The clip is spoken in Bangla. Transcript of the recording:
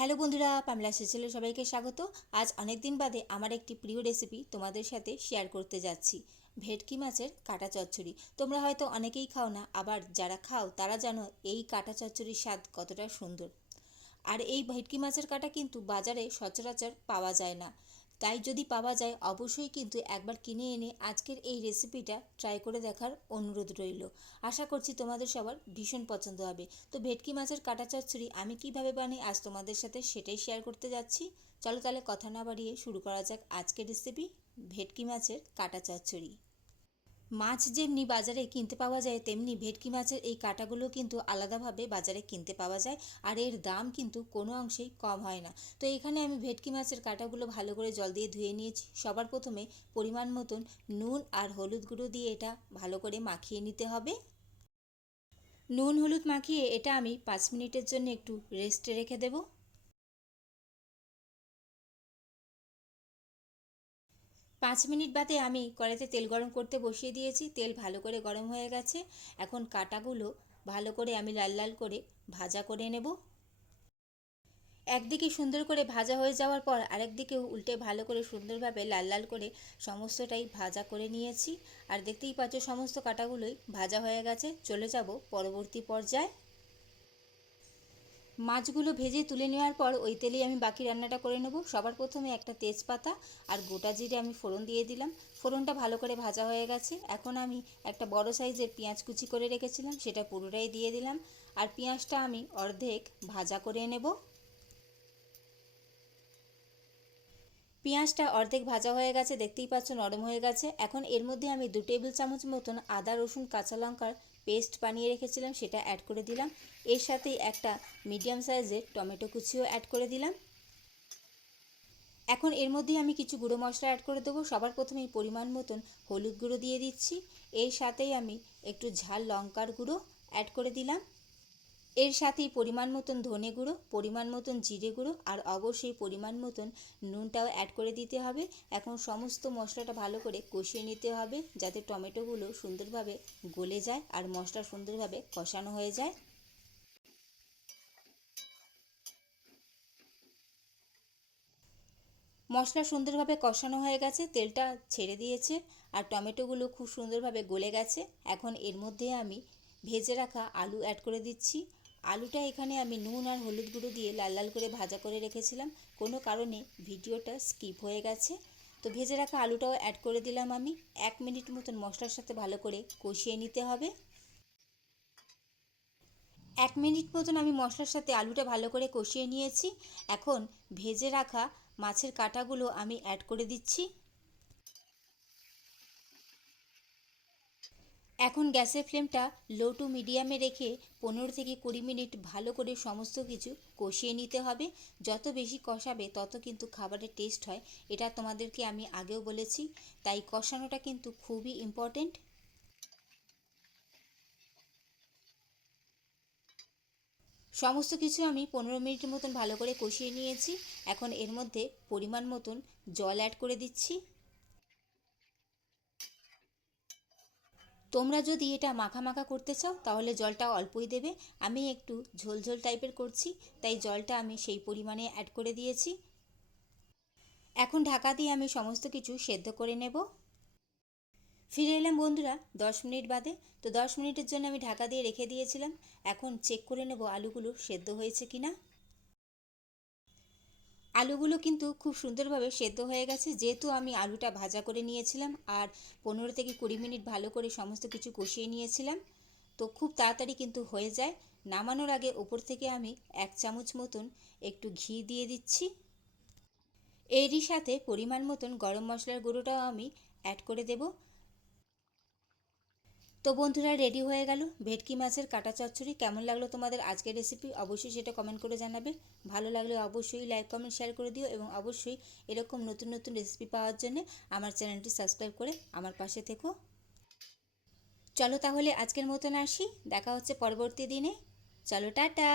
হ্যালো বন্ধুরা, পামেলা সেচেলে সবাইকে স্বাগত। আজ অনেক দিন বাদে আমার একটি প্রিয় রেসিপি তোমাদের সাথে শেয়ার করতে যাচ্ছি। ভেটকি মাছের কাটা চচ্চড়ি। তোমরা হয়তো অনেকেই খাও না, আবার যারা খাও তারা জানো এই কাটা চচ্চড়ির স্বাদ কতটা সুন্দর। আর এই ভেটকি মাছের কাটা কিন্তু বাজারে সচরাচর পাওয়া যায় না। তাই যদি পাওয়া যায় অবশ্যই কিন্তু একবার কিনে এনে আজকের এই রেসিপিটা ট্রাই করে দেখার অনুরোধ রইল। আশা করছি তোমাদের সবার ভীষণ পছন্দ হবে। তো ভেটকি মাছের কাটা চচ্চড়ি আমি কিভাবে বানাই আজ তোমাদের সাথে সেটাই শেয়ার করতে যাচ্ছি। চলো তাহলে কথা না বাড়িয়ে শুরু করা যাক আজকের রেসিপি, ভেটকি মাছের কাটা চচ্চড়ি। মাছ যেমনি বাজারে কিনতে পাওয়া যায় তেমনি ভেটকি মাছের এই কাঁটাগুলো কিন্তু আলাদাভাবে বাজারে কিনতে পাওয়া যায়। আর এর দাম কিন্তু কোনো অংশেই কম হয় না। তো এখানে আমি ভেটকি মাছের কাঁটাগুলো ভালো করে জল দিয়ে ধুয়ে নিয়েছি। সবার প্রথমে পরিমাণ মতন নুন আর হলুদ গুঁড়ো দিয়ে এটা ভালো করে মাখিয়ে নিতে হবে। নুন হলুদ মাখিয়ে এটা আমি 5 মিনিটের জন্য একটু রেস্টে রেখে দেবো। 5 মিনিট বাদে আমি কড়াইতে তেল গরম করতে বসিয়ে দিয়েছি। তেল ভালো করে গরম হয়ে গেছে। এখন কাঁটাগুলো ভালো করে আমি লাল লাল করে ভাজা করে নেব। একদিকে সুন্দর করে ভাজা হয়ে যাওয়ার পর আরেকদিকেও উল্টে ভালো করে সুন্দরভাবে লাল লাল করে সমস্তটাই ভাজা করে নিয়েছি। আর দেখতেই পাচ্ছ সমস্ত কাঁটাগুলোই ভাজা হয়ে গেছে। চলে যাব পরবর্তী পর্যায়ে। মাছগুলো ভেজে তুলে নেওয়ার পর ওই তেলেই আমি বাকি রান্নাটা করে নেব। সবার প্রথমে একটা তেজপাতা আর গোটা জিরে আমি ফোড়ন দিয়ে দিলাম। ফোড়নটা ভালো করে ভাজা হয়ে গেছে। এখন আমি একটা বড় সাইজের পেঁয়াজ কুচি করে রেখেছিলাম, সেটা পুরোটাই দিয়ে দিলাম। আর পেঁয়াজটা আমি অর্ধেক ভাজা করে নেব। পেঁয়াজটা অর্ধেক ভাজা হয়ে গেছে, দেখতেই পাচ্ছ নরম হয়ে গেছে। এখন এর মধ্যে আমি 2 টেবিল চামচ মতন আদা রসুন কাঁচা লঙ্কার পেস্ট বানিয়ে রেখেছিলাম, সেটা অ্যাড করে দিলাম। এর সাথেই একটা মিডিয়াম সাইজের টমেটো কুচিও অ্যাড করে দিলাম। এখন এর মধ্যে আমি কিছু গুঁড়ো মশলা অ্যাড করে দেবো। সবার প্রথমেই পরিমাণ মতন হলুদ গুঁড়ো দিয়ে দিচ্ছি। এর সাথেই আমি একটু ঝাল লঙ্কার গুঁড়ো অ্যাড করে দিলাম। এর সাথেই পরিমাণ মতন ধনে গুঁড়ো, পরিমাণ মতন জিরে গুঁড়ো আর অবশ্যই পরিমাণ মতন নুনটাও অ্যাড করে দিতে হবে। এখন সমস্ত মশলাটা ভালো করে কষিয়ে নিতে হবে যাতে টমেটোগুলো সুন্দরভাবে গলে যায় আর মশলা সুন্দরভাবে কষানো হয়ে যায়। মশলা সুন্দরভাবে কষানো হয়ে গেছে, তেলটা ছেড়ে দিয়েছে আর টমেটোগুলো খুব সুন্দরভাবে গলে গেছে। এখন এর মধ্যে আমি ভেজে রাখা আলু অ্যাড করে দিচ্ছি। আলুটা এখানে আমি নুন আর হলুদ গুঁড়ো দিয়ে লাল লাল করে ভাজা করে রেখেছিলাম, কোনো কারণে ভিডিওটা স্কিপ হয়ে গেছে। তো ভেজে রাখা আলুটাও অ্যাড করে দিলাম আমি। 1 মিনিট মতন মশলার সাথে ভালো করে কষিয়ে নিতে হবে। 1 মিনিট মতন আমি মশলার সাথে আলুটা ভালো করে কষিয়ে নিয়েছি। এখন ভেজে রাখা মাছের কাঁটাগুলো আমি অ্যাড করে দিচ্ছি। এখন গ্যাসের ফ্লেমটা লো টু মিডিয়ামে রেখে 15 থেকে 20 মিনিট ভালো করে সমস্ত কিছু কষিয়ে নিতে হবে। যত বেশি কষাবে তত কিন্তু খাবারের টেস্ট হয়, এটা তোমাদেরকে আমি আগেও বলেছি। তাই কষানোটা কিন্তু খুবই ইম্পর্টেন্ট। সমস্ত কিছু আমি 15 মিনিট মতন ভালো করে কষিয়ে নিয়েছি। এখন এর মধ্যে পরিমাণ মতন জল অ্যাড করে দিচ্ছি। তোমরা যদি এটা মাখা মাখা করতে চাও তাহলে জলটা অল্পই দেবে। আমি একটু ঝোলঝোল টাইপের করছি, তাই জলটা আমি সেই পরিমাণে অ্যাড করে দিয়েছি। এখন ঢাকা দিয়ে আমি সমস্ত কিছু সেদ্ধ করে নেব। ফিরে এলাম বন্ধুরা 10 মিনিট বাদে। তো 10 মিনিটের জন্য আমি ঢাকা দিয়ে রেখে দিয়েছিলাম। এখন চেক করে নেব আলুগুলো সেদ্ধ হয়েছে কিনা। আলুগুলো কিন্তু খুব সুন্দরভাবে সেদ্ধ হয়ে গেছে, যেহেতু আমি আলুটা ভাজা করে নিয়েছিলাম আর 15 থেকে 20 মিনিট ভালো করে সমস্ত কিছু কষিয়ে নিয়েছিলাম। তো খুব তাড়াতাড়ি কিন্তু হয়ে যায়। নামানোর আগে ওপর থেকে আমি 1 চামচ মতন একটু ঘি দিয়ে দিচ্ছি। এরই সাথে পরিমাণ মতন গরম মশলার গুঁড়োটাও আমি অ্যাড করে দেব। তো বন্ধুরা, রেডি হয়ে গেল ভেটকি মাছের কাটা চচ্চড়ি। কেমন লাগলো তোমাদের আজকের রেসিপি অবশ্যই সেটা কমেন্ট করে জানাবে। ভালো লাগলে অবশ্যই লাইক কমেন্ট শেয়ার করে দিও এবং অবশ্যই এরকম নতুন নতুন রেসিপি পাওয়ার জন্য আমার চ্যানেলটি সাবস্ক্রাইব করে আমার পাশে থেকো। চলো তাহলে আজকের মতন আসি, দেখা হচ্ছে পরবর্তী দিনে। চলো টাটা।